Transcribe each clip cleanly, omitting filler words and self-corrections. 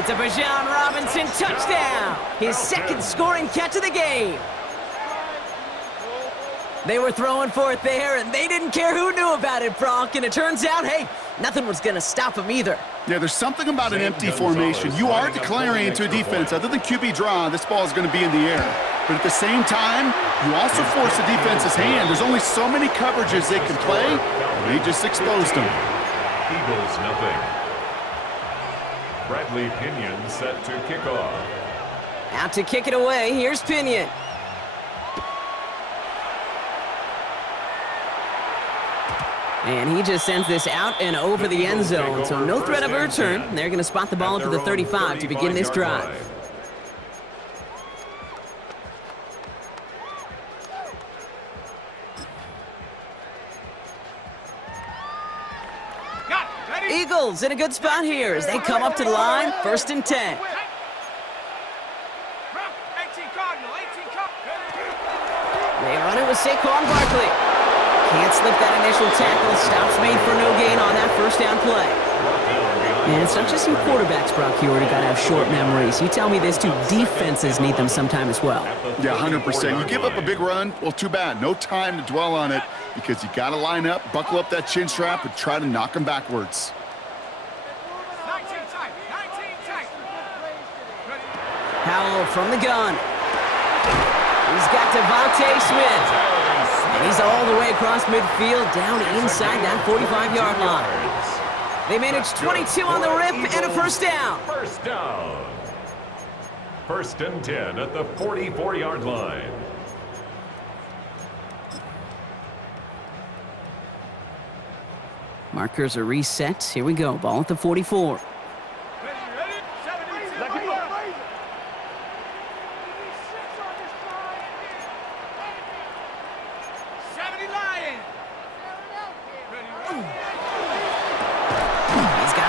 It's a Bijan Robinson touchdown. His second scoring catch of the game. They were throwing for it there, and they didn't care who knew about it, Bronk. And it turns out, hey, nothing was going to stop him either. Yeah, there's something about an empty formation. You are declaring to a defense, other than QB draw, this ball is going to be in the air. But at the same time, you also force the defense's hand. There's only so many coverages they can play, and they just exposed them. Eagles, nothing. Bradley Pinion set to kick off. Out to kick it away, here's Pinion. And he just sends this out and over the end zone, so no threat of a return. They're going to spot the ball up to the 35 to begin this drive. Eagles in a good spot here as they come up to the line, 1st and 10. They run it with Saquon Barkley. Can't slip that initial tackle. Stops made for no gain on that first down play. And it's not just some quarterbacks, Brock, you already got to have short memories. You tell me this too, defenses need them sometime as well. Yeah, 100%. You give up a big run, well, too bad. No time to dwell on it because you got to line up, buckle up that chin strap, and try to knock them backwards. Howell from the gun. He's got Devontae Smith. And he's all the way across midfield, down inside that 45-yard line. They managed 22 on the rip and a first down. First down. 1st and 10 at the 44-yard line. Markers are reset. Here we go. Ball at the 44.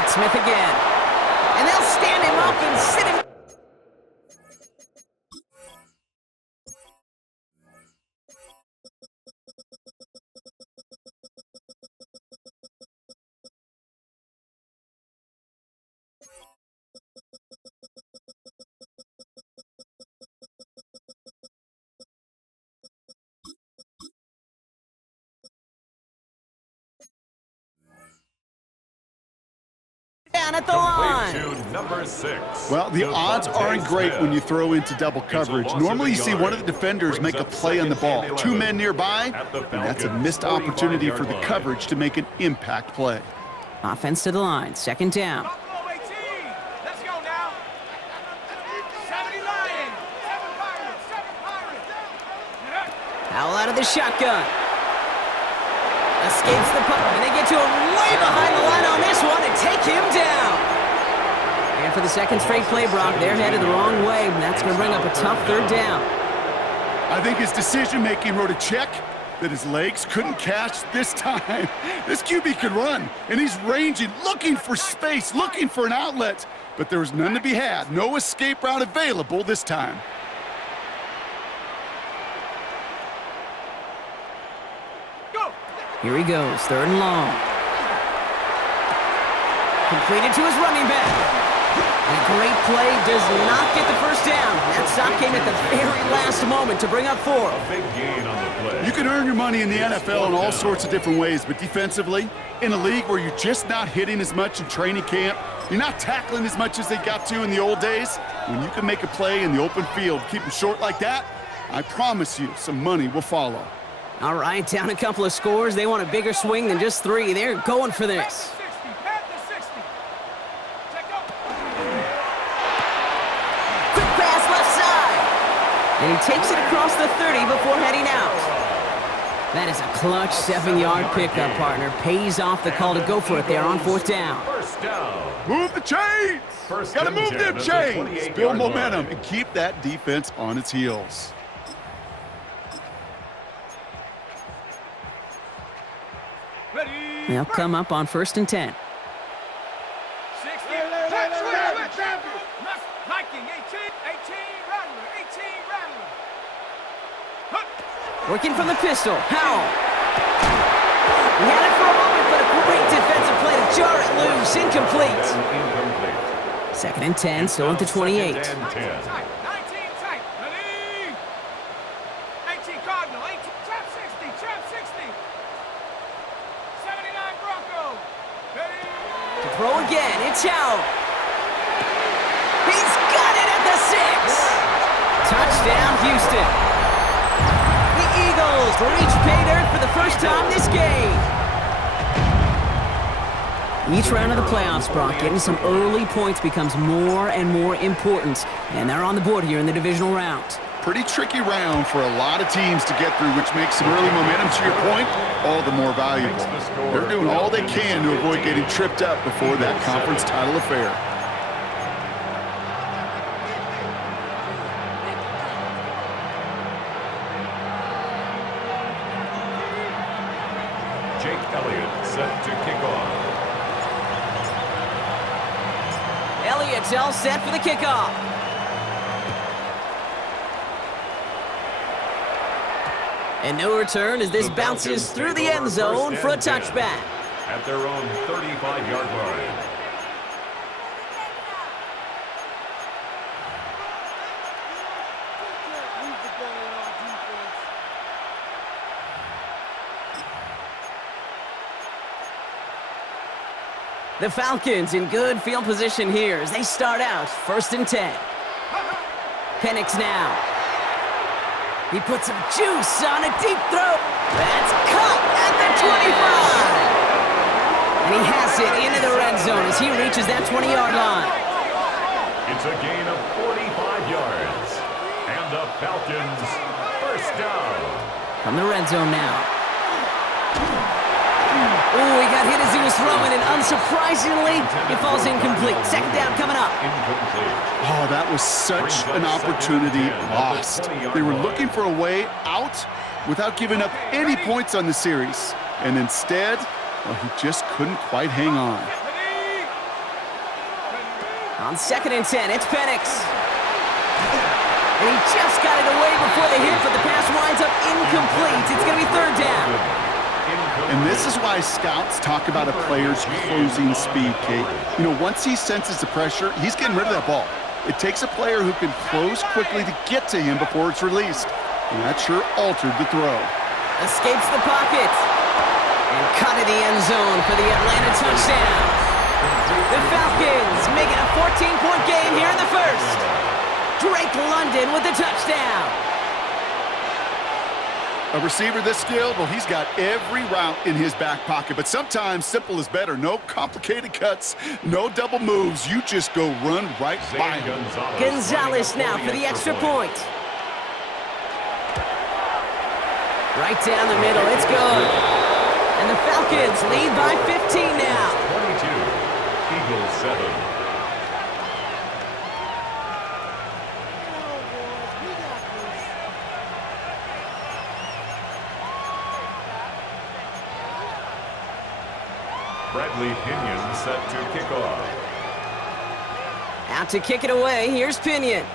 Smith again. And they'll stand him up and sit him. Down at the line. To number 6. Well, the odds aren't great when you throw into double coverage. Normally you see one of the defenders make a play on the ball. 2 men nearby, and that's a missed opportunity for the coverage to make an impact play. Offense to the line, 2nd down. Howell out of the shotgun. Escapes the puck, and they get to him way behind the line on this one and take him down. And for the 2nd straight play, Brock, they're headed the wrong way, and that's going to bring up a tough 3rd down. I think his decision-making wrote a check that his legs couldn't catch this time. This QB can run, and he's ranging, looking for space, looking for an outlet. But there was none to be had. No escape route available this time. Here he goes, 3rd and long. Completed to his running back. A great play does not get the first down. That stop came at the very last moment to bring up 4. A big gain on the play. You can earn your money in the NFL in all sorts of different ways, but defensively, in a league where you're just not hitting as much in training camp, you're not tackling as much as they got to in the old days, when you can make a play in the open field, keep them short like that, I promise you some money will follow. All right, down a couple of scores. They want a bigger swing than just 3. They're going for this. Quick pass left side. And he takes it across the 30 before heading out. That is a clutch 7-yard pickup, partner. Pays off the call to go for it there on 4th down. First down. Move the chains. Got to move them chains. Build momentum and keep that defense on its heels. They'll come up on 1st and 10. Working from the pistol, Howell. He had it for a moment, but a great defensive play to jar it loose. Incomplete. Second and 10, still at the 28. 19 tight. Ready? 18 Cardinal, 18, trap 60. 79 Bronco. Ready? To throw again, it's out. He's got it at the 6. Touchdown, Houston. The Eagles reach pay dirt for the first time this game. Each round of the playoffs, Brock, getting some early points becomes more and more important. And they're on the board here in the divisional round. Pretty tricky round for a lot of teams to get through, which makes some early momentum, to your point, all the more valuable. They're doing all they can to avoid getting tripped up before that conference title affair. Jake Elliott set to kick off. Elliott's all set for the kickoff. And no return as this The bounces Falcons through take the over end zone first for a and 10 touchback. At their own 35-yard line. The Falcons in good field position here as they start out first and 10. Penix now. He puts some juice on a deep throw. That's caught at the 25. And he has it into the red zone as he reaches that 20-yard line. It's a gain of 45 yards. And the Falcons first down. From the red zone now. Oh, he got hit as he was throwing, and unsurprisingly, it falls incomplete. Second down coming up. Incomplete. Oh, that was such an opportunity lost. They were looking for a way out without giving up any points on the series. And instead, well, he just couldn't quite hang on. On second and 10, it's Penix. And he just got it away before the hit, but the pass winds up incomplete. It's going to be third down. And this is why scouts talk about a player's closing speed, Kate. You know, once he senses the pressure, he's getting rid of that ball. It takes a player who can close quickly to get to him before it's released. And that sure altered the throw. Escapes the pocket. And caught in the end zone for the Atlanta touchdown. The Falcons make it a 14-point game here in the first. Drake London with the touchdown. A receiver this skilled, well, he's got every route in his back pocket. But sometimes simple is better. No complicated cuts, no double moves. You just go run right by him. Gonzalez now for the extra point. Right down the middle, it's good. And the Falcons lead by 15 now. 22, Eagles 7. Bradley Pinion set to kick off. Out to kick it away, here's Pinion.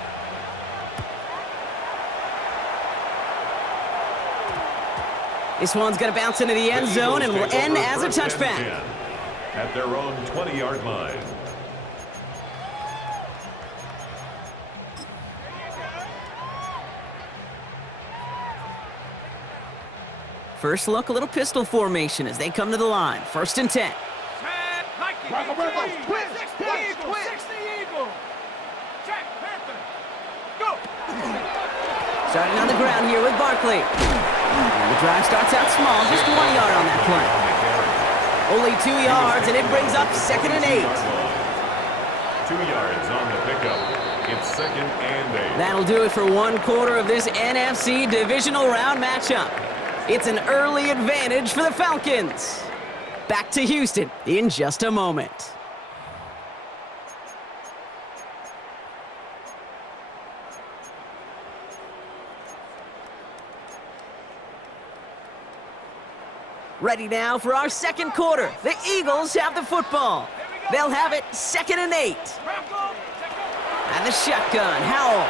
This one's going to bounce into the end zone and will end as a touchback. At their own 20-yard line. First look, a little pistol formation as they come to the line. First and 10. Starting on the ground here with Barkley. And the drive starts out small, just 1 yard on that play. Only 2 yards, and it brings up second and 8. 2 yards on the pickup. It's second and 8. That'll do it for one quarter of this NFC divisional round matchup. It's an early advantage for the Falcons. Back to Houston in just a moment. Ready now for our second quarter. The Eagles have the football. They'll have it second and 8. And the shotgun, Howell.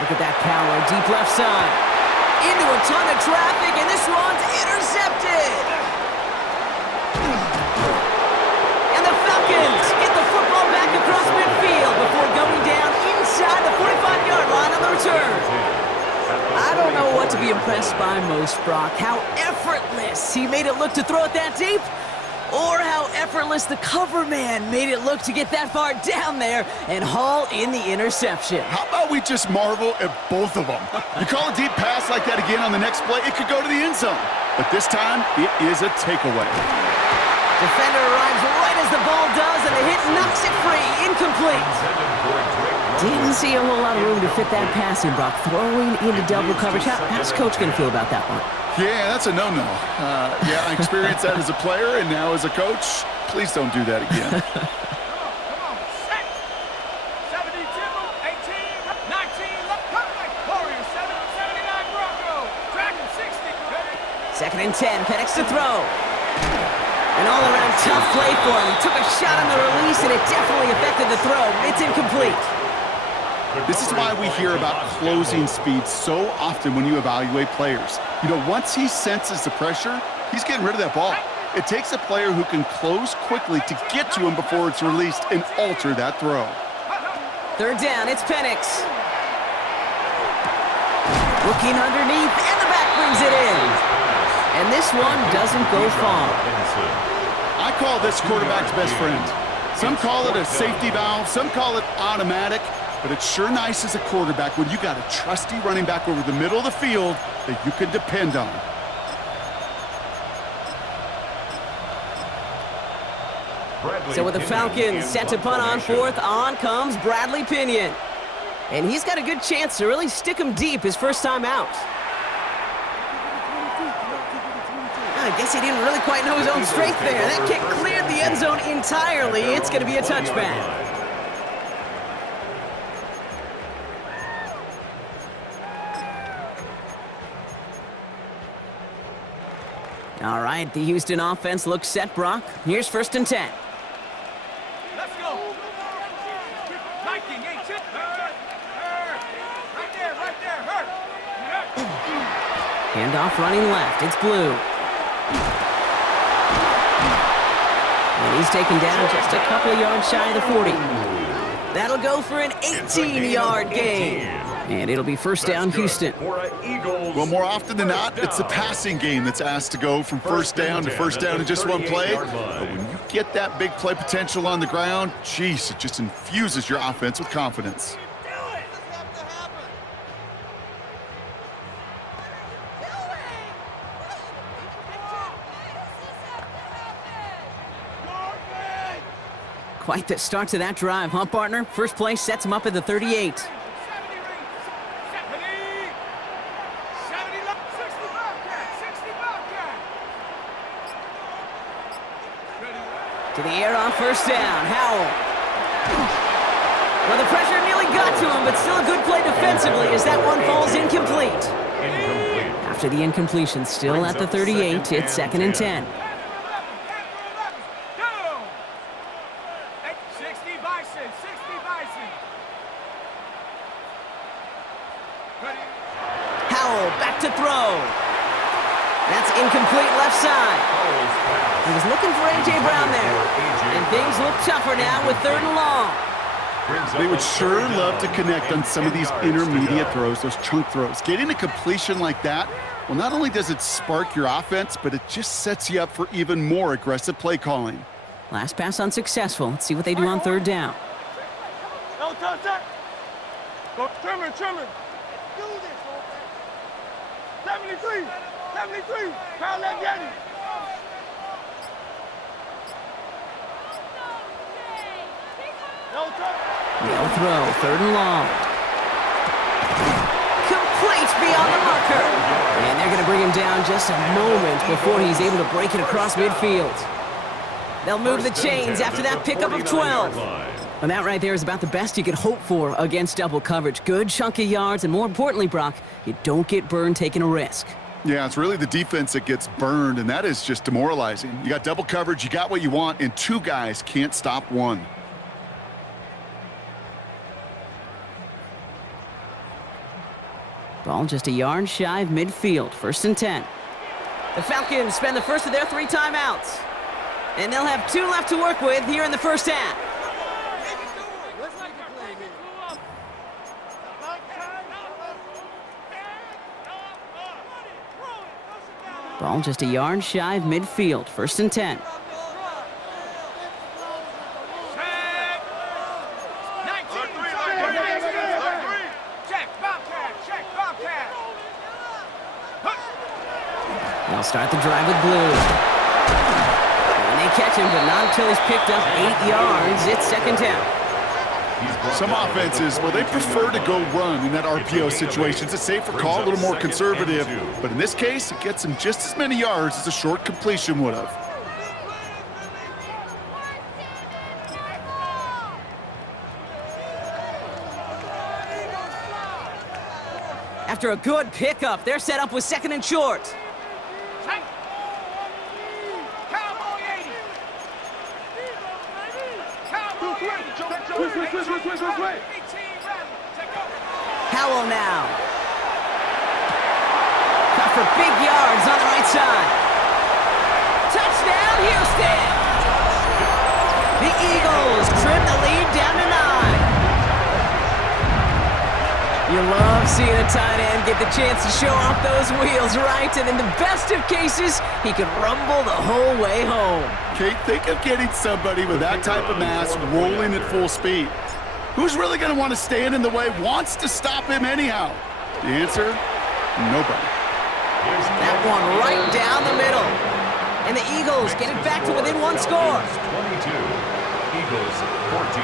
Look at that power, deep left side. Into a ton of traffic, and this one's intercepted. And the Falcons get the football back across midfield. impressed by most, Brock. How effortless he made it look to throw it that deep, or how effortless the cover man made it look to get that far down there and haul in the interception. How about we just marvel at both of them? You call a deep pass like that again on the next play, it could go to the end zone. But this time, it is a takeaway. Defender arrives right as the ball does, and the hit knocks it free. Incomplete. Didn't see a whole lot of room to fit that pass in, Brock. Throwing into double coverage. How's Coach going to feel about that one? Yeah, that's a no-no. Yeah, I experienced that as a player, and now as a coach, please don't do that again. Come on, set. 72, 18, 19, left, cut back. Warriors, 79 Broncos. Dragon, 60. Ready? Second and 10, Penix to throw. An all-around tough play for him. He took a shot on the release, and it definitely affected the throw. It's incomplete. This is why we hear about closing speed so often when you evaluate players. You know, once he senses the pressure, he's getting rid of that ball. It takes a player who can close quickly to get to him before it's released and alter that throw. Third down, it's Penix. Looking underneath, and the back brings it in. And this one doesn't go far. I call this quarterback's best friend. Some call it a safety valve, some call it automatic, but it's sure nice as a quarterback when you got a trusty running back over the middle of the field that you can depend on. So with the Falcons set to punt on fourth, on comes Bradley Pinion. And he's got a good chance to really stick him deep his first time out. I guess he didn't really quite know his own strength there. That kick cleared the end zone entirely. It's going to be a touchback. All right, the Houston offense looks set, Brock. Here's first and 10. Let's go. 19, 18. Hurt. Right there, hurt. Handoff running left. It's Blue. And he's taken down just a couple of yards shy of the 40. That'll go for an 18-yard gain. And it'll be first down, Houston. Well, more often than not, it's the passing game that's asked to go from first down to first down in just one play. But when you get that big play potential on the ground, geez, it just infuses your offense with confidence. Quite the start to that drive, huh, partner? First play sets him up at the 38. 70 left, 60 Bobcat, 60 Bobcat. To the air on first down, Howell. Well, the pressure nearly got to him, but still a good play defensively as that one falls incomplete. After the incompletion, still at the 38, it's second and 10. 60 Bison, 60 Bison. Howell back to throw. That's incomplete left side. He was looking for A.J. Brown there. And things look tougher now with third and long. They would sure love to connect on some of these intermediate throws, those chunk throws. Getting a completion like that, well, not only does it spark your offense, but it just sets you up for even more aggressive play calling. Last pass unsuccessful. Let's see what they do on third down. No touch that. Go trimmer. Do this, 73. Pound left Yeti. No touch. No throw. Third and long. Complete beyond the marker. And they're going to bring him down just a moment before he's able to break it across midfield. They'll move the chains after that pickup of 12. And that right there is about the best you could hope for against double coverage. Good chunk of yards, and more importantly, Brock, you don't get burned taking a risk. Yeah, it's really the defense that gets burned, and that is just demoralizing. You got double coverage, you got what you want, and two guys can't stop one. Ball just a yard shy of midfield. First and 10. The Falcons spend the first of their 3 timeouts. And they'll have 2 left to work with here in the first half. Ball just a yard shy of midfield. 1st and 10. Set. 19. Check, Bobcat. Check, Bobcat. They'll start the drive with blue. And they catch him, but not until he's picked up 8 yards. It's 2nd down. Some offenses, well, they prefer to go run in that RPO situation. It's a safer call, a little more conservative. But in this case, it gets him just as many yards as a short completion would have. After a good pickup, they're set up with 2nd and short. Set. Cowboy 80. Cowboy 80. Howell now. Cut for big yards on the right side. Touchdown, Houston! The Eagles trim the lead down to 9. You love seeing a tight end get the chance to show off those wheels, right? And in the best of cases, he could rumble the whole way home. Kate, think of getting somebody with that type of mass rolling at full speed. Who's really going to want to stand in the way, wants to stop him anyhow? The answer? Nobody. That one right down the middle. And the Eagles get it back to within 1 score. 22, Eagles 14.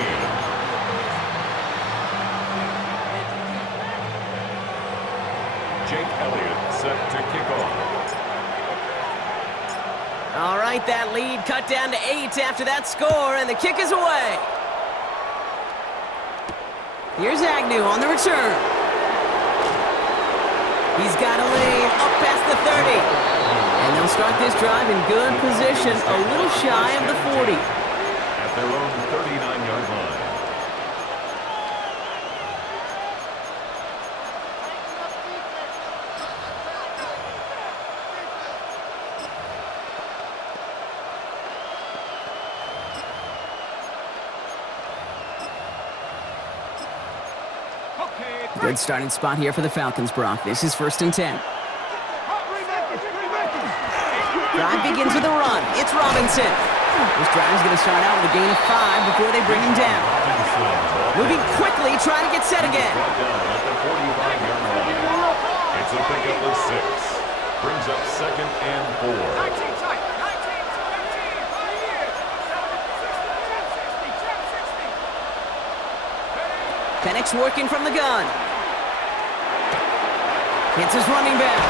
Jake Elliott set to kick off. All right, that lead cut down to 8 after that score, and the kick is away. Here's Agnew on the return. He's got a lane up past the 30. And they'll start this drive in good position, a little shy of the 40. At their own 39-yard line. Good starting spot here for the Falcons, Brock. This is 1st and 10. Drive begins with a run. It's Robinson. This drive is going to start out with a gain of 5 before they bring him down. Moving quickly, trying to get set again. It's a pickup of 6. Brings up 2nd and 4. 19 tight. 19, 15, right here. 60, Penix working from the gun. Hits his running back.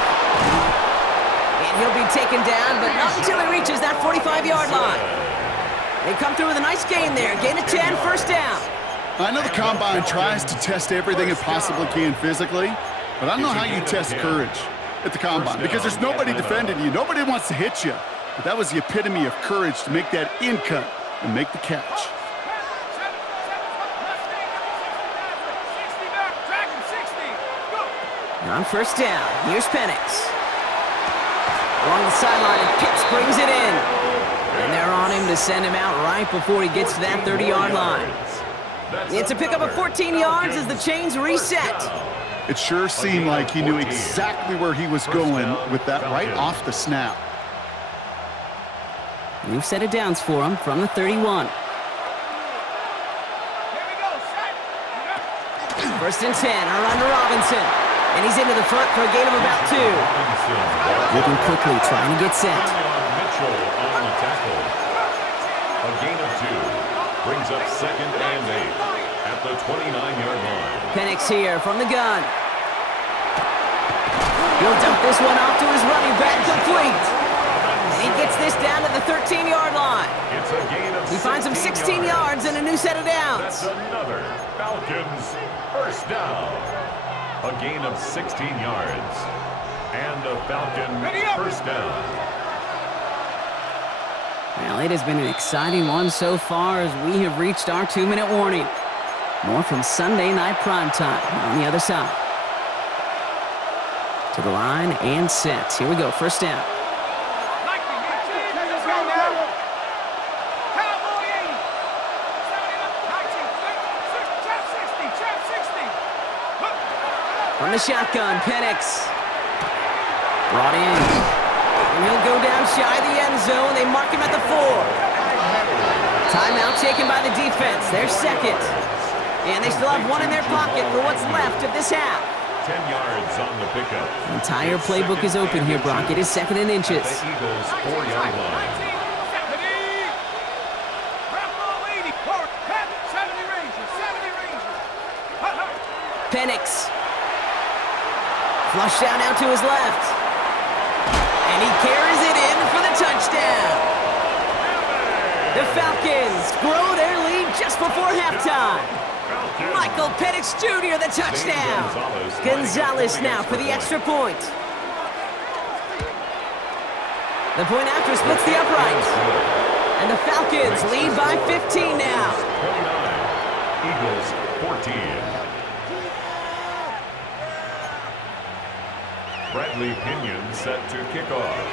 And he'll be taken down, but not until he reaches that 45-yard line. They come through with a nice gain there. Gain of 10, 1st down. I know the Combine tries to test everything it possibly can physically, but I don't know how you test courage at the Combine because there's nobody defending you. Nobody wants to hit you. But that was the epitome of courage to make that in cut and make the catch. On 1st down, here's Penix. Along the sideline, and Pitts brings it in. And they're on him to send him out right before he gets to that 30-yard line. It's a pickup of 14 yards as the chains reset. It sure seemed like he knew exactly where he was going with that right off the snap. New set of downs for him from the 31. 1st and 10, a run to Robinson. And he's into the front for a gain of about 2. Looking quickly, trying to get set. Mitchell on the tackle. A gain of 2. Brings up 2nd and 8 at the 29-yard line. Penix here from the gun. He'll dump this one off to his running back, complete. And he gets this down to the 13-yard line. It's a gain of He finds him 16 yards and a new set of downs. That's another Falcons 1st down. A gain of 16 yards. And a Falcon 1st down. Well, it has been an exciting one so far as we have reached our 2-minute warning. More from Sunday Night Primetime on the other side. To the line and set. Here we go, 1st down. From the shotgun, Penix. Brought in. And he'll go down shy of the end zone. They mark him at the 4. Timeout taken by the defense. Their second. And they still have one in their pocket for what's left of this half. 10 yards on the pickup. The entire playbook is open here, Brock. It is second and inches. The Eagles' 4-yard line. Penix. Flush down out to his left. And he carries it in for the touchdown. The Falcons grow their lead just before halftime. Michael Penix Jr. the touchdown. Gonzalez now for the extra point. The point after splits the upright. And the Falcons lead by 15 now. 29. Eagles 14. Bradley Pinion set to kick off.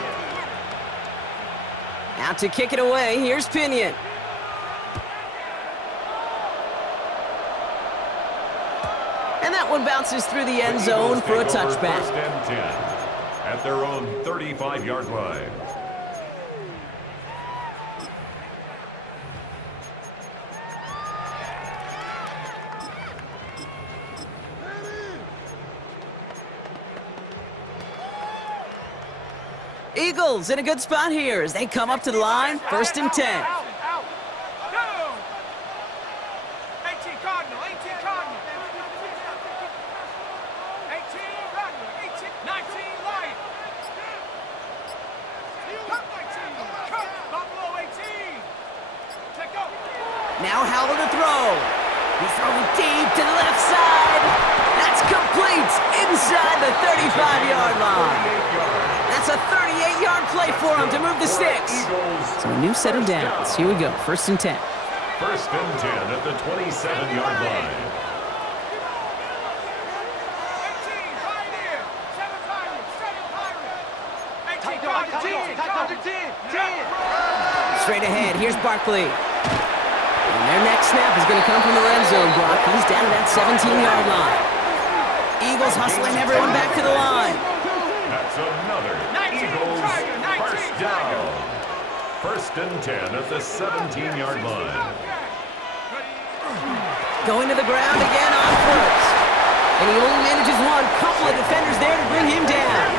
Out to kick it away, here's Pinion. And that one bounces through the end zone for a touchback. First and 10 at their own 35-yard line. Eagles in a good spot here as they come up to the line, first and 10. Out. Go. 18 Cardinal, 18 Cardinal. 18 Cardinal, 18, 19 Lion. Cut 19, cut Buffalo 18. Take go. Now Howell to throw. He's throwing deep to the left side. That's complete inside the 35-yard line. That's a 38-yard play for him to move the sticks. So a new set of downs. Here we go, first and 10. First and 10 at the 27-yard line. 18 Pioneer, 7 Pirates, 7 Pirates. 18 10. Straight ahead, here's Barkley. And their next snap is going to come from the red zone, Brock. He's down to that 17-yard line. Eagles hustling everyone back to the line. That's another Eagles first down. First and 10 at the 17-yard line. Going to the ground again on first. And he only manages one. Couple of defenders there to bring him down.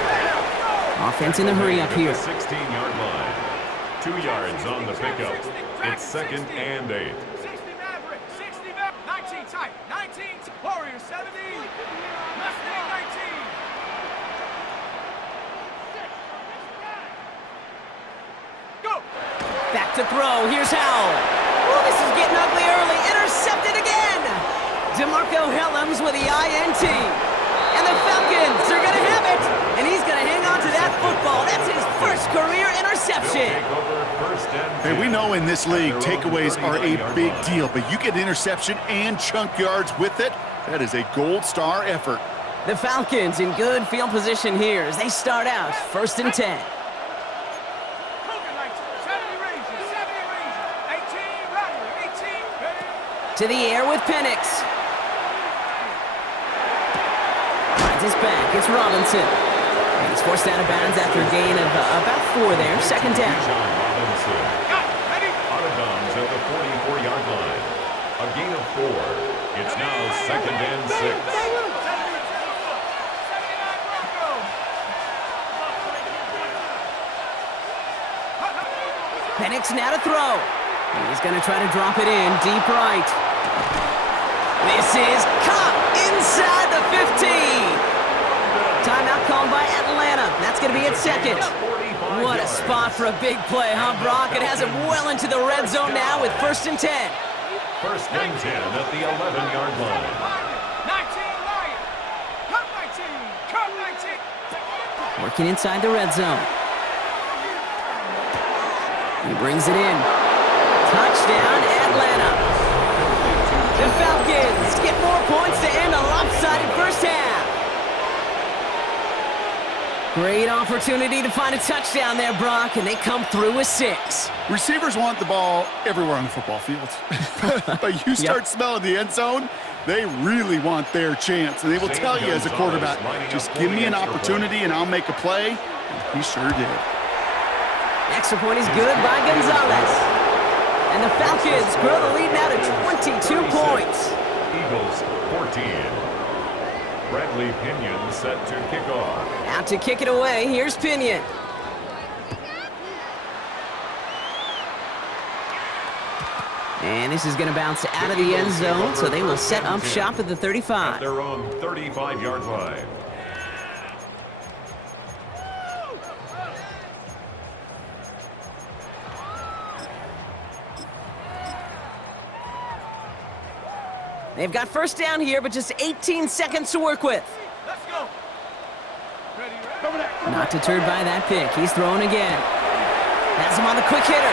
Offense in a hurry up here. 16-yard line. 2 yards on the pickup. It's second and 8. 60 Maverick, 60 Maverick, 19 tight, 19 Warrior 70, Mustang 19. Go! Back to throw. Here's Howell. Oh, this is getting ugly early. Intercepted again. DeMarco Helms with the INT. And the Falcons are going to have it. And he's going to hang on to that football. That's his first career interception. Hey, we know in this league, takeaways are a big deal, but you get interception and chunk yards with it, that is a gold star effort. The Falcons in good field position here as they start out first and 10. Cougar 19, 70 Rangers, 18 Rattler, 18. To the air with Penix. Finds his back. It's Robinson. And he's forced out of bounds after a gain of about 4 there. Second down. Robinson. Out of bounds at the 44-yard line. A gain of 4. It's now second and 6. Penix now to throw. He's going to try to drop it in deep right. This is caught inside the 15. Timeout called by Atlanta. That's going to be its second. What a spot for a big play, huh, Brock? It has it well into the red zone now with first and 10. First and 10 at the 11-yard line. 19 Lion. Cut 19. Cut 19. Working inside the red zone. He brings it in. Touchdown, Atlanta. The Falcons get more points to end a lopsided first half. Great opportunity to find a touchdown there, Brock, and they come through with 6. Receivers want the ball everywhere on the football field. But you start smelling the end zone, they really want their chance. And they will tell you as a quarterback, just give me an opportunity and I'll make a play. And he sure did. Extra point is good by Gonzalez. And the Falcons grow the lead now to 22 points. Eagles 14. Bradley Pinion set to kick off. Out to kick it away, here's Pinion. And this is going to bounce out of the end zone, so they will set up shop at the 35. At their own 35-yard line. They've got first down here, but just 18 seconds to work with. Let's go. Ready, ready. Over there. Not deterred by that pick. He's throwing again. Has him on the quick hitter.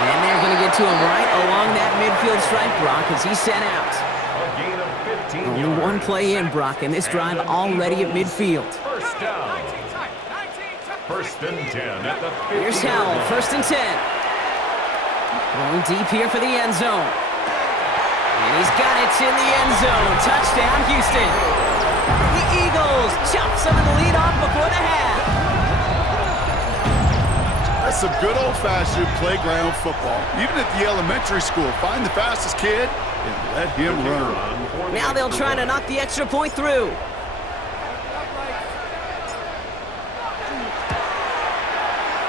And they're going to get to him right along that midfield stripe, Brock, as he's sent out. A gain of 15 Only yards. one play in, Brock, and this drive already at midfield. First down. 19 tight. 19 tight. First and 10 at the 50. Here's Howell, first and 10. Going deep here for the end zone. And he's got it in the end zone. Touchdown, Houston. The Eagles chop some of the lead off before the half. That's some good old-fashioned playground football. Even at the elementary school, find the fastest kid and let him run. Now they'll try to knock the extra point through.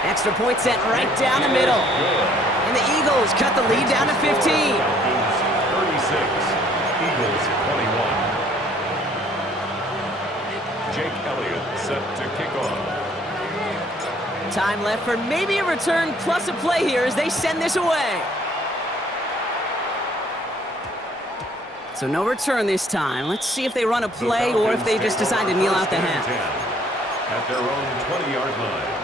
Extra point sent right down the middle. And the Eagles cut the lead down to 15. 36. Eagles 21. Jake Elliott set to kick off. Time left for maybe a return plus a play here as they send this away. So no return this time. Let's see if they run a play or if they just decide to kneel out the half. At their own 20-yard line.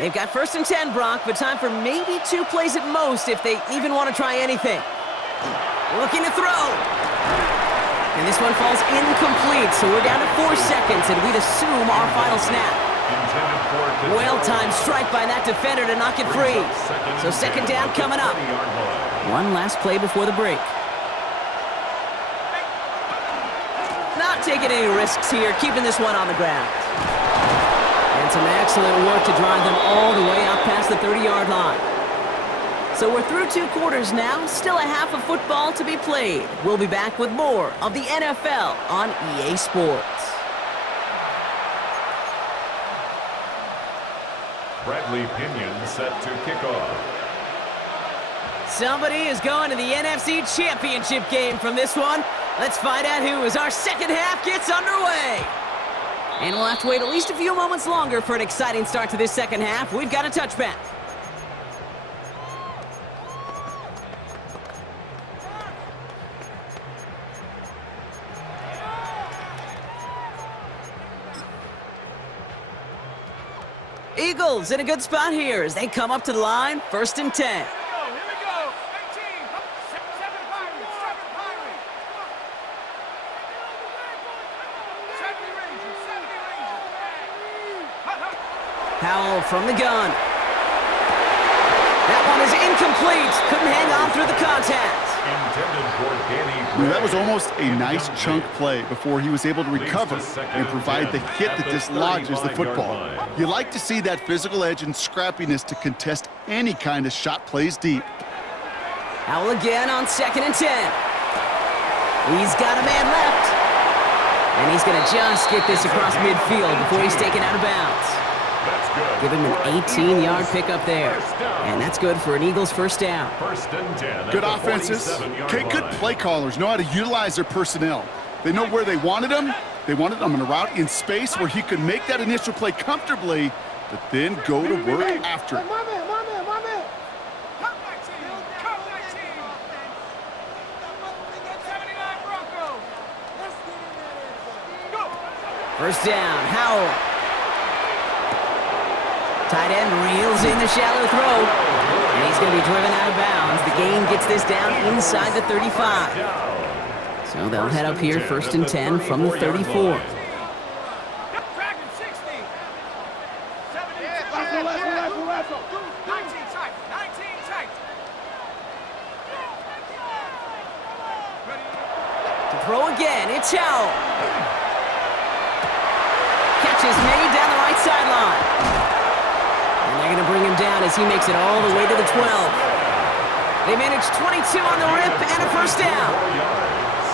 They've got first and 10, Brock, but time for maybe 2 plays at most if they even want to try anything. Looking to throw. And this one falls incomplete, so we're down to 4 seconds, and we'd assume our final snap. Well-timed strike by that defender to knock it free. So second down coming up. One last play before the break. Not taking any risks here, keeping this one on the ground. And some excellent work to drive them all the way up past the 30-yard line. So we're through 2 quarters now, still a half of football to be played. We'll be back with more of the NFL on EA Sports. Bradley Pinion set to kick off. Somebody is going to the NFC Championship game from this one. Let's find out who as our second half gets underway. And we'll have to wait at least a few moments longer for an exciting start to this second half. We've got a touchback. Eagles in a good spot here as they come up to the line, first and 10. Here we go. 18. 7 Pirates. 7 Pirates. 70 Rangers. 70 Rangers. Hut, hut. Howell from the gun. That one is incomplete. Couldn't hang on through the contact. Intended for Danny. That was almost a nice chunk play before he was able to recover and provide the hit that dislodges the football. You like to see that physical edge and scrappiness to contest any kind of shot plays deep. Howell again on second and 10. He's got a man left. And he's going to just get this across midfield before he's taken out of bounds. Give him an 18-yard pickup there. And that's good for an Eagles first down. First and 10. Good offenses. Okay, good play callers know how to utilize their personnel. They know where they wanted him. They wanted him on a route in space where he could make that initial play comfortably, but then go to work after it. Come 19. Come 19. 79 Broncos. Go. First down, Howell. Tight end reels in the shallow throw. And he's going to be driven out of bounds. The gain gets this down inside the 35. So they'll head up here first and 10 from the 34. Dragon 60. 70. 19 tight. 19 tight. Ready. throw again. It's Howell. Catch is made down the right sideline. And they're going to bring him down as he makes it all the way to the 12. They manage 22 on the rip and a first down. 4 yards.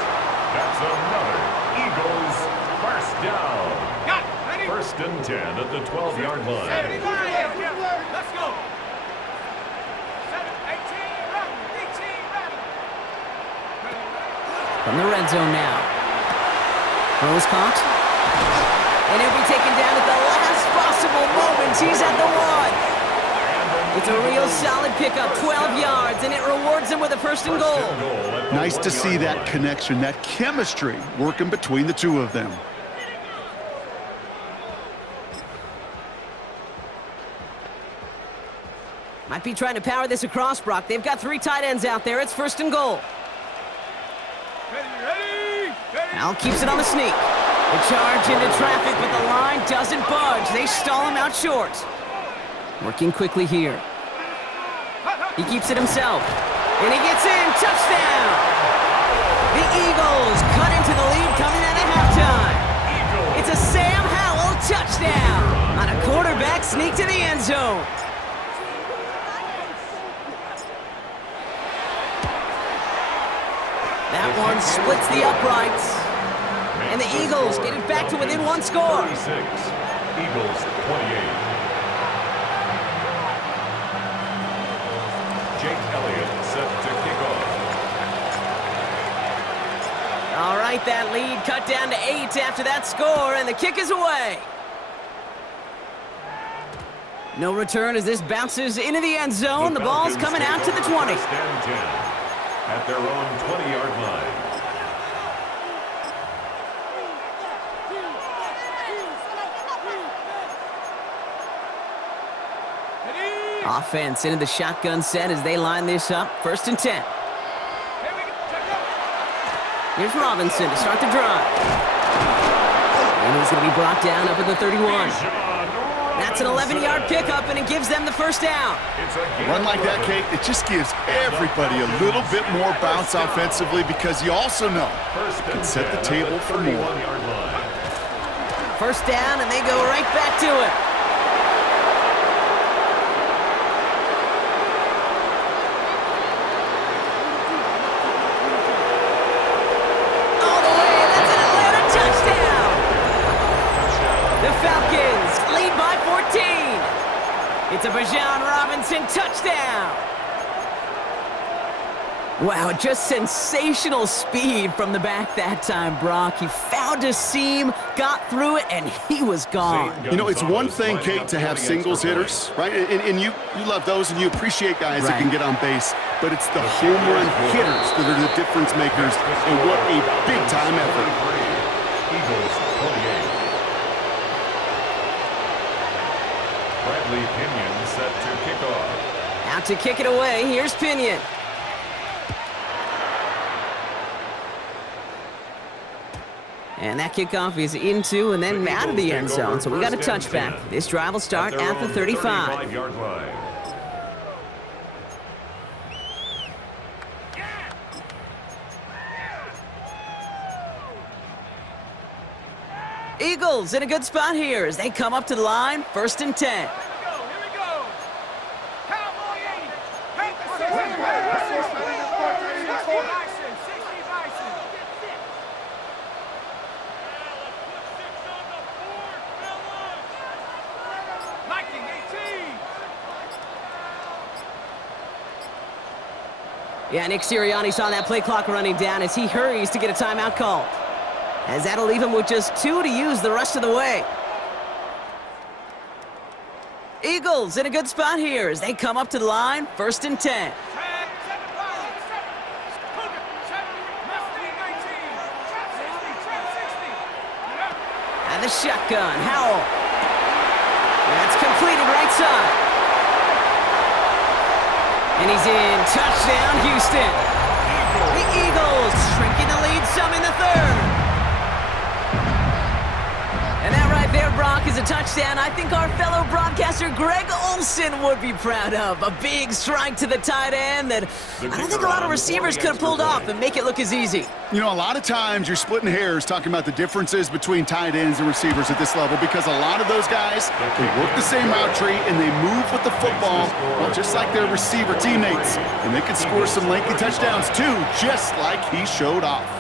That's another Eagles first down. Got it. Ready? First and 10 at the 12-yard line. 75. Let's go. 18, run. 18, run. From the red zone now. Throw is caught. And he'll be taken down at the last possible moment. He's at the 1. It's a real solid pickup, 12 yards, and it rewards him with a first and goal. Nice to see that connection, that chemistry working between the two of them. Might be trying to power this across, Brock. They've got 3 tight ends out there. It's first and goal. Ready. Al keeps it on the sneak. The charge into traffic, but the line doesn't budge. They stall him out short. Working quickly here. He keeps it himself. And he gets in. Touchdown! The Eagles cut into the lead coming out of halftime. It's a Sam Howell touchdown on a quarterback sneak to the end zone. That one splits the uprights. And the Eagles get it back to within 1 score. 36. Eagles 28. Jake Elliott set to kick off. All right, that lead cut down to 8 after that score, and the kick is away. No return as this bounces into the end zone. The ball's coming out to the 20. First and 10 at their own 20-yard line. Offense into the shotgun set as they line this up. First and 10. Here's Robinson to start the drive. And he's going to be brought down up at the 31. That's an 11-yard pickup, and it gives them the first down. A run like that, Kate, it just gives everybody a little bit more bounce offensively because you also know it can set the table for more. First down, and they go right back to it. All the way, that's an Atlanta touchdown. The Falcons lead by 14. It's a Bijan Robinson touchdown. Wow, just sensational speed from the back that time, Brock. He found a seam, got through it, and he was gone. You know, it's one thing, Kate, to have singles hitters, right? And you love those and you appreciate guys that can get on base. But it's the home run hitters that are the difference makers, and what a big-time effort. Eagles 28. Bradley Pinion set to kick off. Out to kick it away, here's Pinion. And that kickoff is into and then out of the end zone, so we got a touchback. This drive will start at the 35. 35-yard line. Eagles in a good spot here as they come up to the line, first and 10. Here we go. Cowboy 80. Take the 60 Bison. 60 Bison. Viking 18. Yeah, Nick Sirianni saw that play clock running down as he hurries to get a timeout called. As that'll leave him with just 2 to use the rest of the way. Eagles in a good spot here as they come up to the line, first and 10. And the shotgun, Howell. That's completed right side. And he's in. Touchdown, Houston. The Eagles shrinking the lead some in the third. And that right there, Brock, is a touchdown I think our fellow broadcaster Greg Olson would be proud of. A big strike to the tight end that I don't think a lot of receivers could have pulled off and make it look as easy. You know, a lot of times you're splitting hairs talking about the differences between tight ends and receivers at this level because a lot of those guys, they work the same route tree and they move with the football, well, just like their receiver teammates. And they can score some lengthy touchdowns too, just like he showed off.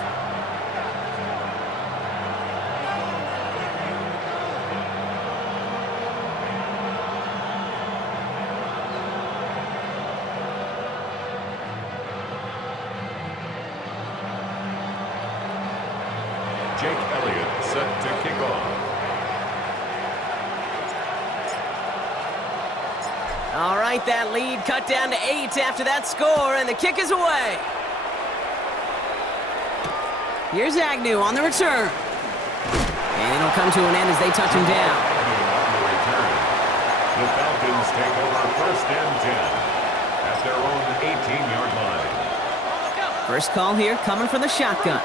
Jake Elliott set to kick off. All right, that lead cut down to 8 after that score, and the kick is away. Here's Agnew on the return. And it'll come to an end as they touch him down. The Falcons take over 1st and 10 at their own 18-yard line. First call here coming from the shotgun.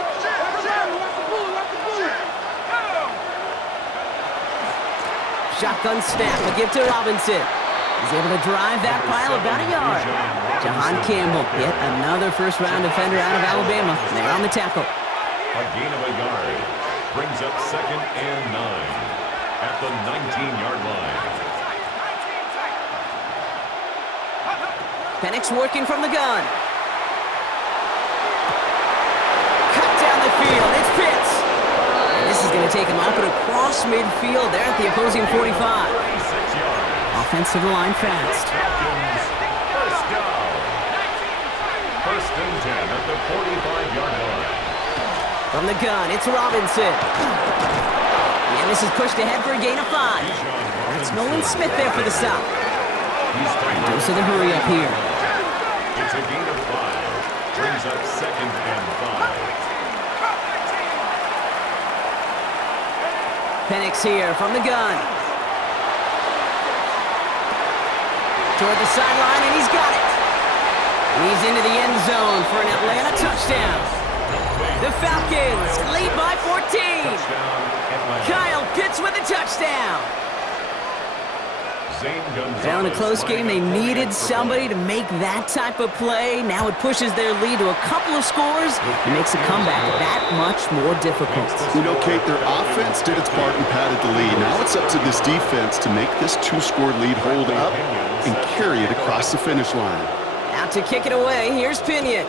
Shotgun snap, a give to Robinson. He's able to drive that pile about a yard. Jahan Campbell, yet another first-round defender out of Alabama. They're on the tackle. A gain of a yard brings up 2nd and 9 at the 19-yard line. Penix working from the gun. Cut down the field. It's Pitts. And this is going to take him up and across midfield there at the opposing 45. Offensive line fast. First down. 1st and 10 at the 45-yard line. From the gun, it's Robinson. And this is pushed ahead for a gain of 5. That's Nolan Smith there for the stop. Dose of the hurry up here. It's a gain of 5. Brings up 2nd and 5. Penix here from the gun. Toward the sideline, and he's got it. And he's into the end zone for an Atlanta touchdown. The Falcons lead by 14. Kyle Pitts with a touchdown. Now in a close game, they needed somebody to make that type of play. Now it pushes their lead to a couple of scores and makes a comeback that much more difficult. You know, Kate, their offense did its part and padded the lead. Now it's up to this defense to make this 2-score lead hold up and carry it across the finish line. Out to kick it away, here's Pinion.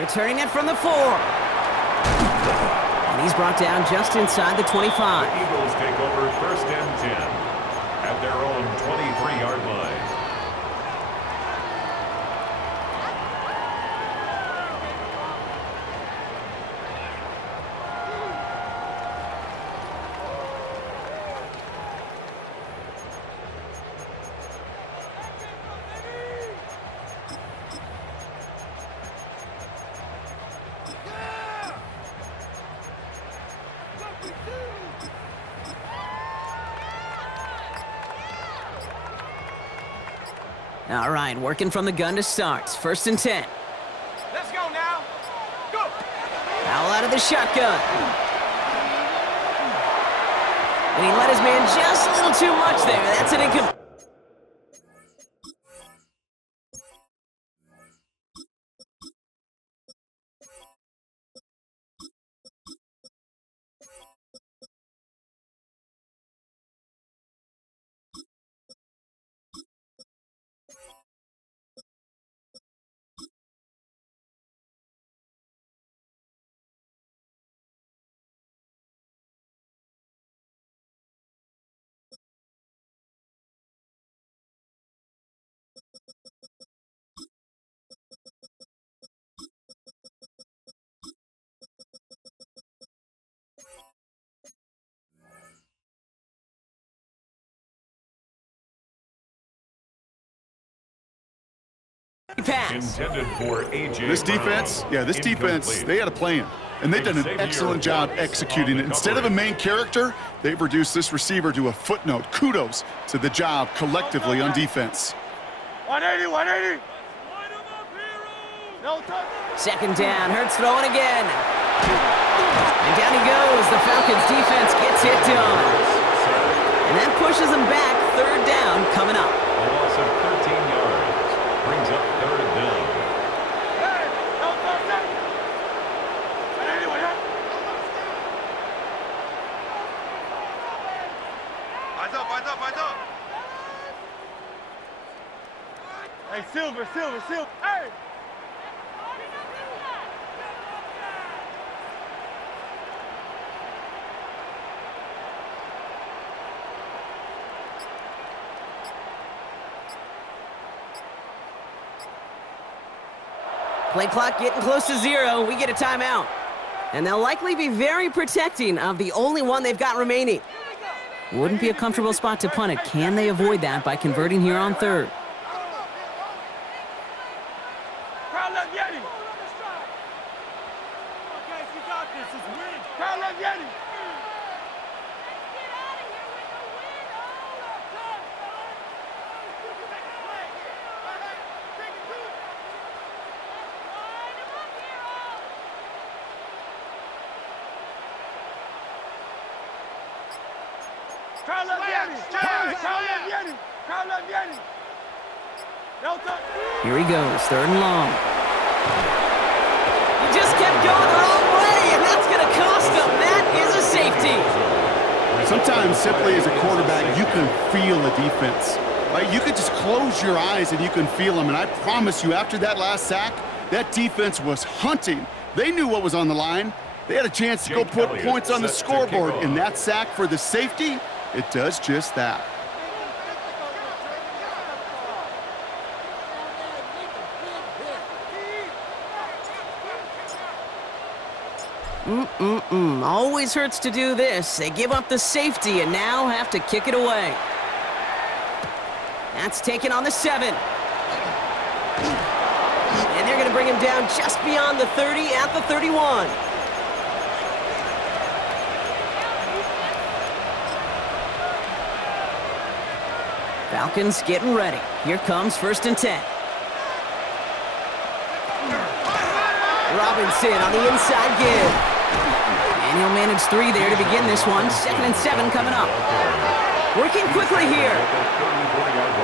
Returning it from the 4. And he's brought down just inside the 25. The Eagles take over 1st and 10 at their own 23-yard line. All right, working from the gun to start. 1st and 10. Let's go now. Go. Foul out of the shotgun. And he let his man just a little too much there. That's an incomplete. Pass. Intended for A.J. This defense, they had a plan. And they've done an excellent job executing it. Instead of a main character, they've reduced this receiver to a footnote. Kudos to the job collectively on defense. 180, 180. Second down, Hurts throwing again. And down he goes. The Falcons defense gets it done. And that pushes them back. Third down coming up. A loss of 13 yards brings up third down. Hey, Silver. Hey! Play clock getting close to 0. We get a timeout. And they'll likely be very protecting of the only one they've got remaining. Wouldn't be a comfortable spot to punt it. Can they avoid that by converting here on third? Crowd left Yeti! Guys, you got this. It's win. Crowd left Yeti! Crowd left Yeti! Crowd left Yeti! Delta! Here he goes, third and long. He just kept going the wrong way, and that's going to cost him. That is a safety. Sometimes, simply as a quarterback, you can feel a defense. Right? You could just close your eyes and you can feel them. And I promise you, after that last sack, that defense was hunting. They knew what was on the line. They had a chance to go put points on the scoreboard. And that sack for the safety, it does just that. Always hurts to do this. They give up the safety and now have to kick it away. That's taken on the 7. And they're going to bring him down just beyond the 30 at the 31. Falcons getting ready. Here comes 1st and 10. Robinson on the inside give. And he'll manage 3 there to begin this one. 2nd and 7 coming up. Working quickly here. 4 yards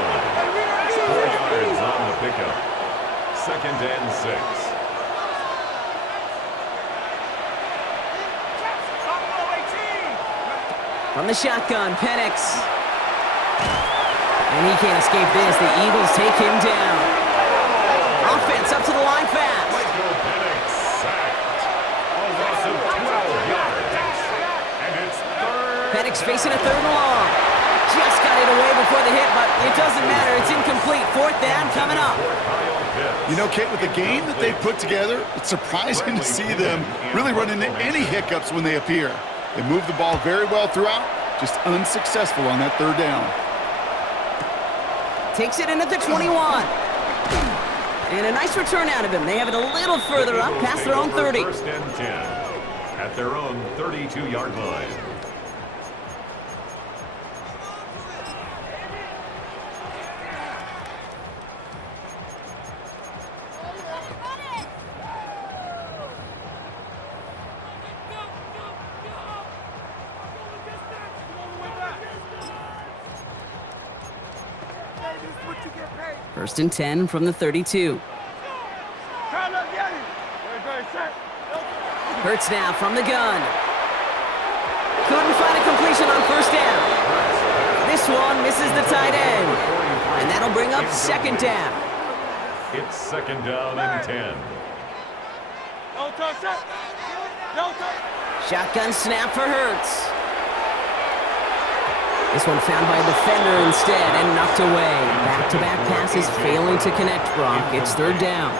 on the pickup. 2nd and 6. From the shotgun, Penix. And he can't escape this. The Eagles take him down. Offense up to the line fast. Michael Penix sacked. A loss of 12 yards. And it's third. Penix facing a 3rd and long. Just got it away before the hit, but it doesn't matter. It's incomplete. 4th down coming up. You know, Kate, with the game that they've put together, it's surprising to see them really run into any hiccups when they appear. They move the ball very well throughout, just unsuccessful on that 3rd down. Takes it in at the 21. And a nice return out of him. They have it a little further up past their own 30. 1st and 10 at their own 32-yard line. First and 10 from the 32. Hurts now from the gun. Couldn't find a completion on 1st down. This one misses the tight end. And that'll bring up 2nd down. It's 2nd down and 10. Shotgun snap for Hurts. This one found by a defender instead and knocked away. Back-to-back passes failing to connect, Brock. It's 3rd down.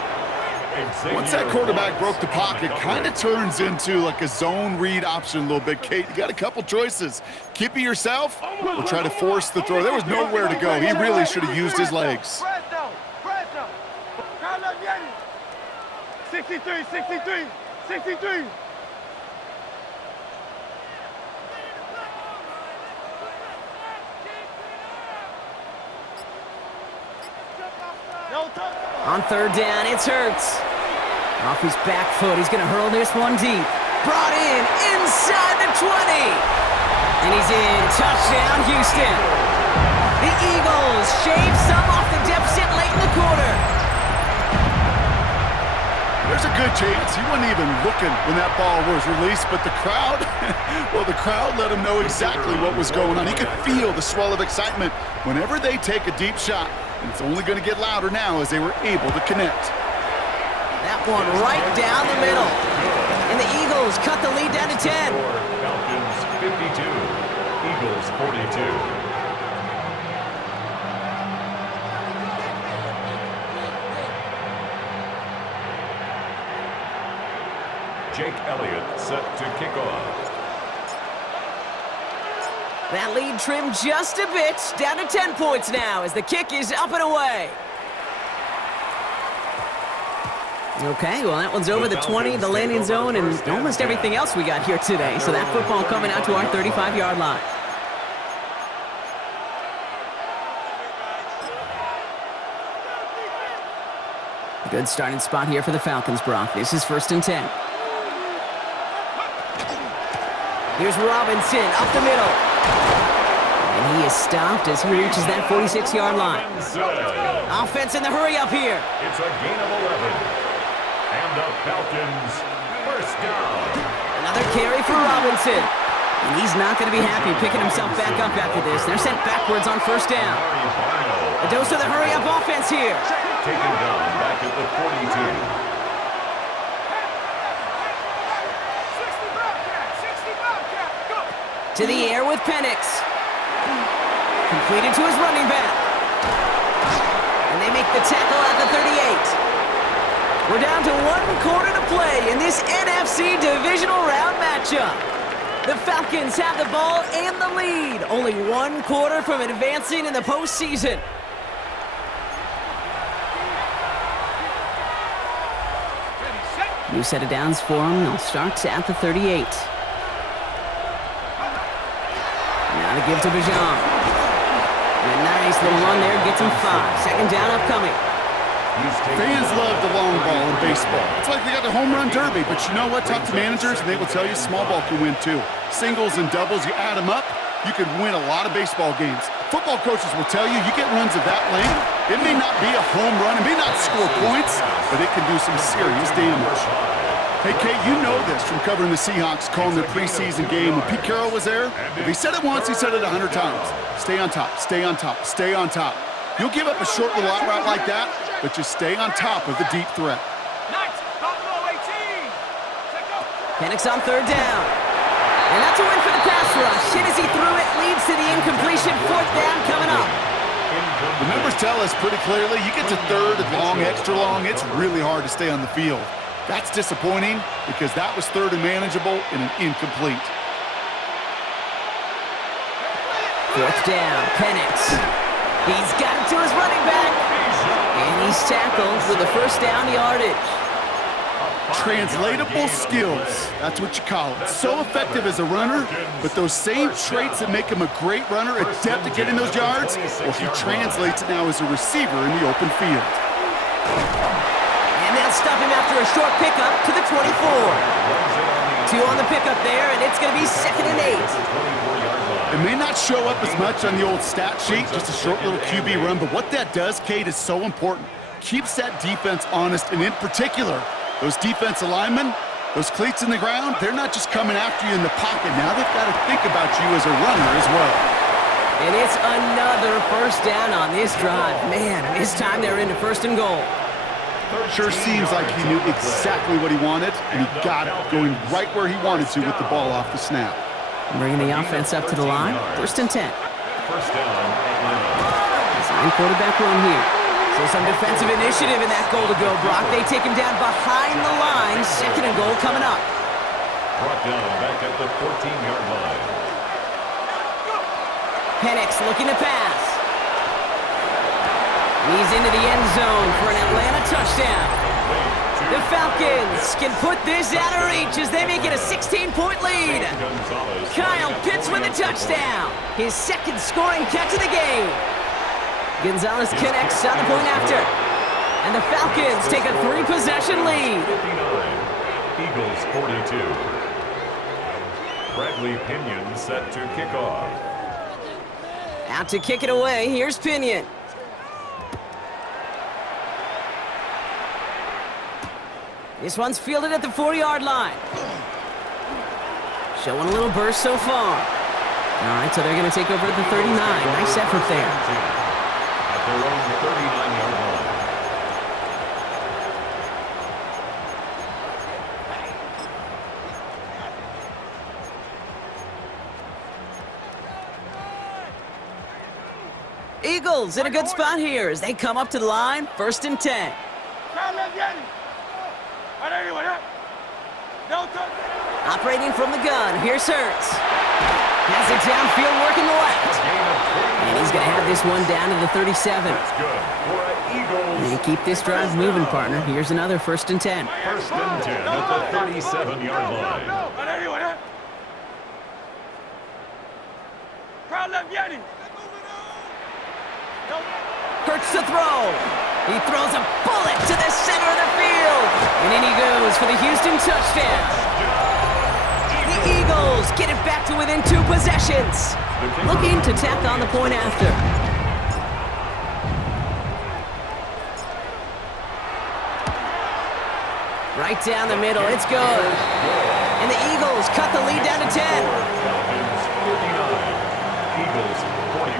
Once that quarterback broke the pocket, kind of turns into like a zone read option a little bit. Kate, you got a couple choices. Keep it yourself or try to force the throw. There was nowhere to go. He really should have used his legs. 63. On 3rd down, it's Hurts. Off his back foot, he's going to hurl this one deep. Brought in inside the 20. And he's in. Touchdown, Houston. The Eagles shave some off the deficit late in the quarter. There's a good chance he wasn't even looking when that ball was released, but the crowd, well, the crowd let him know exactly what was going on. He could feel the swell of excitement whenever they take a deep shot, and it's only going to get louder now as they were able to connect. That one right down the middle. And the Eagles cut the lead down to 10. Falcons 52, Eagles 42. Jake Elliott set to kick off. That lead trimmed just a bit, down to 10 points now as the kick is up and away. Okay, well, that one's over the 20, the landing zone, and almost everything else we got here today. So that football coming out to our 35-yard line. Good starting spot here for the Falcons, Brock. This is 1st and 10. Here's Robinson up the middle. And he is stopped as he reaches that 46-yard line. Offense in the hurry up here. It's a gain of 11. And the Falcons first down. Another carry for Robinson. And he's not going to be happy picking himself back up after this. They're sent backwards on 1st down. A dose of the hurry up offense here. Taken down back at the 42. To the air with Penix. Completed to his running back. And they make the tackle at the 38. We're down to 1 quarter to play in this NFC divisional round matchup. The Falcons have the ball and the lead. Only 1 quarter from advancing in the postseason. New set of downs for them. They'll start at the 38. Now to give to Bijan. And a nice little run there gets him 5. 2nd down upcoming. Fans love the long ball in baseball. It's like they got the home run derby, but you know what? Talk to managers and they will tell you small ball can win too. Singles and doubles, you add them up, you can win a lot of baseball games. Football coaches will tell you get runs of that length. It may not be a home run, it may not score points, but it can do some serious damage. Hey, Kate, you know this from covering the Seahawks, calling their preseason game. When Pete Carroll was there, if he said it once, he said it 100 times. Stay on top, stay on top, stay on top. You'll give up a short little out route like that, but just stay on top of the deep threat. Penix on 3rd down. And that's a win for the pass rush. Hit as he threw it, leads to the incompletion. 4th down coming up. The numbers tell us pretty clearly, you get to 3rd and long, extra long, it's really hard to stay on the field. That's disappointing because that was 3rd and manageable and an incomplete. 4th down, Penix. He's got it to his running back. And he's tackled with a 1st down yardage. Translatable skills, that's what you call it. So effective as a runner, but those same traits that make him a great runner, adept at getting those yards, well, he translates it now as a receiver in the open field. And they'll stop him after a short pickup to the 24. 2 on the pickup there, and it's going to be 2nd and 8. It may not show up as much on the old stat sheet, just a short little QB run, but what that does, Kate, is so important. Keeps that defense honest, and in particular, those defensive linemen, those cleats in the ground, they're not just coming after you in the pocket. Now they've got to think about you as a runner as well. And it's another 1st down on this drive. Man, this time they're into 1st and goal. Sure seems like he knew exactly what he wanted, and he got it, going right where he wanted to with the ball off the snap. Bringing the offense up to the line. 1st and 10. 1st down, Atlanta. Design quarterback run here. So some defensive initiative in that goal to go, Brock. They take him down behind the line. 2nd and goal coming up. Brought down back at the 14-yard line. Penix looking to pass. He's into the end zone for an Atlanta touchdown. The Falcons can put this out of reach as they make it a 16-point lead. Kyle Pitts with a touchdown. His 2nd scoring catch of the game. Gonzalez connects on the point after. And the Falcons take a 3-possession lead. 59, Eagles 42. Bradley Pinion set to kick off. Out to kick it away, here's Pinion. This one's fielded at the 4-yard line. Showing a little burst so far. All right, so they're going to take over at the 39. Nice effort there. At their own 39-yard line. Eagles in a good spot here as they come up to the line. 1st and 10. Operating from the gun, here's Hurts. Has it downfield, working the left. And he's going to have this one down to the 37. That's good for an Eagles. And keep this drive moving, partner. Here's another 1st and 10. 1st and 10 at the 37-yard line. Hurts to throw. He throws a bullet to the center of the field. And in he goes for the Houston touchdown. The Eagles get it back to within 2 possessions. Looking to tack on the point after. Right down the middle, it's good. And the Eagles cut the lead down to 10. Falcons 59, Eagles 49.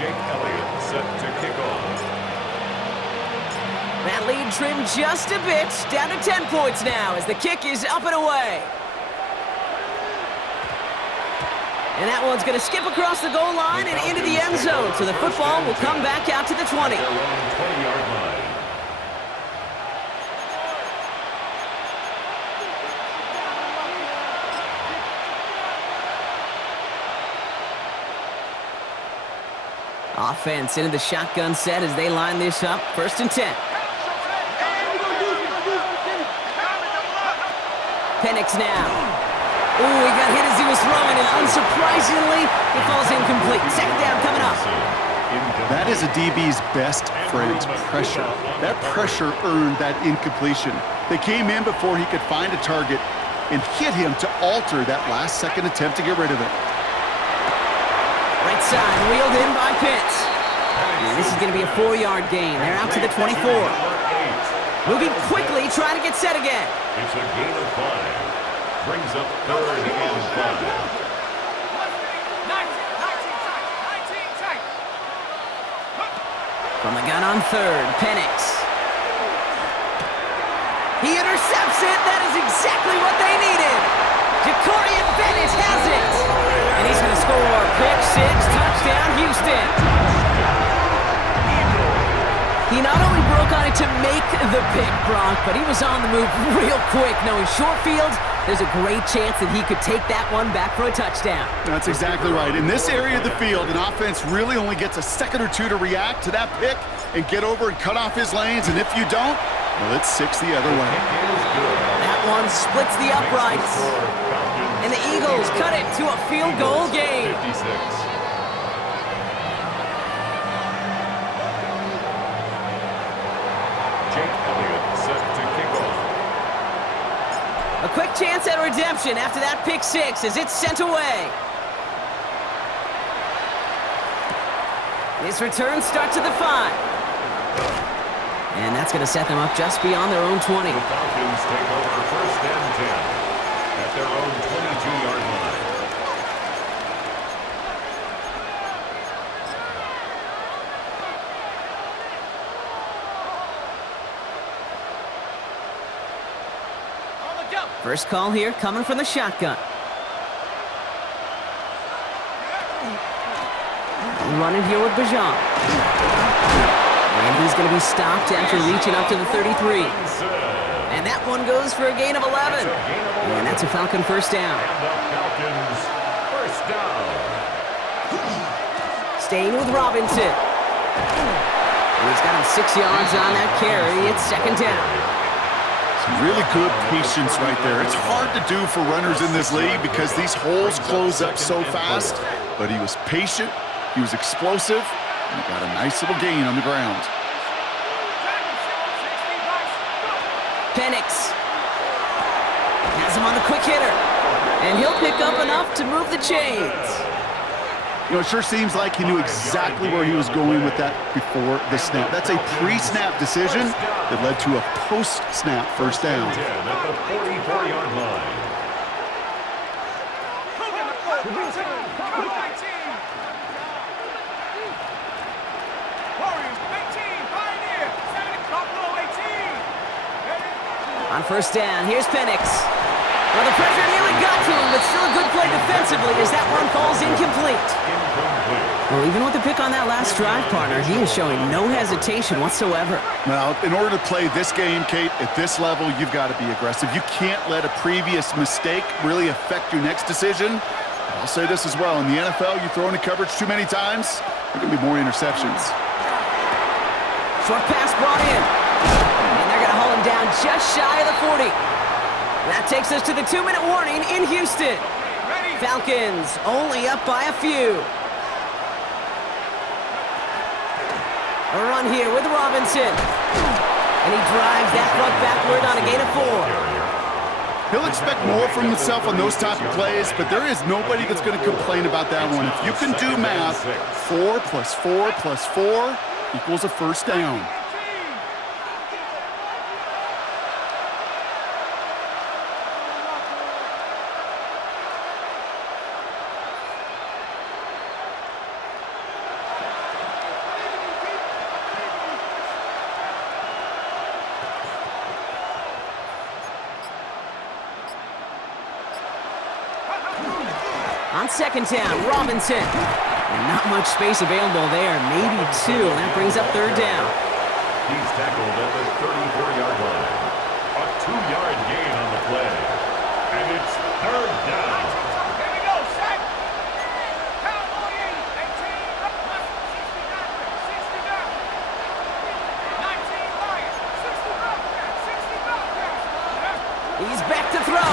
Jake Elliott set to kick off. That lead trimmed just a bit, down to 10 points now as the kick is up and away. And that one's going to skip across the goal line and into the end zone, so the football will come back out to the 20. Their own 20-yard line. Offense into the shotgun set as they line this up. 1st and 10. Penix now. Ooh, he got hit as he was throwing, and unsurprisingly, it falls incomplete. 2nd down coming up. That is a DB's best friend, pressure. That pressure earned that incompletion. They came in before he could find a target and hit him to alter that last-second attempt to get rid of it. Right side, wheeled in by Pitts. And this is going to be a 4-yard gain. They're out to the 24. Moving quickly, trying to get set again. It's a gain of 5. Brings up 3rd and 5. From the gun on 3rd, Penix. He intercepts it. That is exactly what they needed. Jacorian Bennett has it. And he's going to score. Pick 6, touchdown, Houston. He not only broke on it to make the pick, Brock, but he was on the move real quick. Knowing short field, there's a great chance that he could take that one back for a touchdown. That's exactly right. In this area of the field, an offense really only gets a second or two to react to that pick and get over and cut off his lanes. And if you don't, well, it's 6 the other way. That one splits the uprights. And the Eagles cut it to a field goal game. 56. Jake Elliott set to kick off. A quick chance at redemption after that pick 6 as it's sent away. This return starts at the 5. And that's going to set them up just beyond their own 20. The Falcons take over 1st and 10 at their own 22-yard line. First call here coming from the shotgun. Running here with Bajan. And he's going to be stopped after reaching up to the 33. And that one goes for a gain of 11. And that's a Falcon 1st down. And the Falcons 1st down. Staying with Robinson. And he's got him 6 yards on that carry. It's 2nd down. Really good patience right there. It's hard to do for runners in this league because these holes close up so fast. But he was patient, he was explosive, and he got a nice little gain on the ground. Penix hitter. And he'll pick up enough to move the chains. You know, it sure seems like he knew exactly where he was going with that before the snap. That's a pre-snap decision that led to a post-snap first down. 10 at the 44-yard line. On first down, here's Penix. Well, the pressure nearly got to him, but still a good play defensively as that one falls incomplete. Well, even with the pick on that last drive, partner, he is showing no hesitation whatsoever. Now, in order to play this game, Kate, at this level, you've got to be aggressive. You can't let a previous mistake really affect your next decision. I'll say this as well. In the NFL, you throw into coverage too many times, there can be more interceptions. Short pass brought in. And they're going to haul him down just shy of the 40. That takes us to the 2-minute warning in Houston. Falcons only up by a few. A run here with Robinson. And he drives that front backward on a gain of 4. He'll expect more from himself on those type of plays, but there is nobody that's going to complain about that one. If you can do math, 4 plus 4 plus 4 equals a first down. On second down, Robinson. And not much space available there, maybe 2. That brings up third down. He's tackled at the 34-yard line. A 2-yard gain on the play. And it's third down. Here we go, set. Cowboy 8, 18, 60 down. 19 Lions, 60 Bobcats. He's back to throw.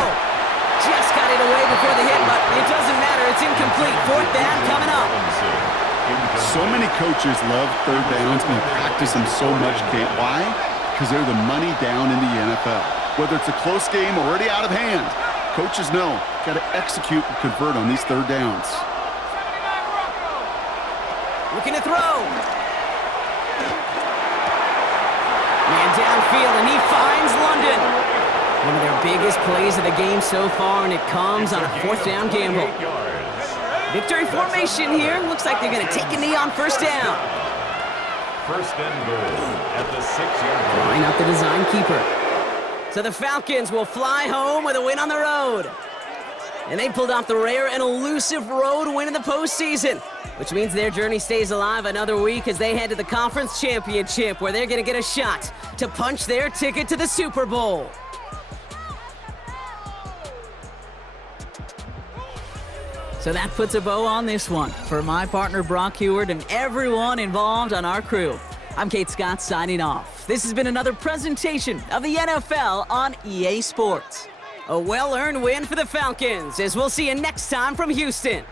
Just got it away before the hit, but it doesn't matter. It's incomplete. Fourth down coming up. So many coaches love third downs and practice them so much, Kate. Why? Because they're the money down in the NFL. Whether it's a close game or already out of hand, coaches know got to execute and convert on these third downs. 79 Broncos. Looking to throw. Man downfield, and he finds London. One of their biggest plays of the game so far, and it comes on a fourth down gamble. Victory formation here. Looks like they're going to take a knee on first down. First and goal at the 6-yard line. Line up the design keeper. So the Falcons will fly home with a win on the road. And they pulled off the rare and elusive road win in the postseason, which means their journey stays alive another week as they head to the conference championship, where they're going to get a shot to punch their ticket to the Super Bowl. So that puts a bow on this one. For my partner Brock Heward and everyone involved on our crew, I'm Kate Scott signing off. This has been another presentation of the NFL on EA Sports. A well-earned win for the Falcons, as we'll see you next time from Houston.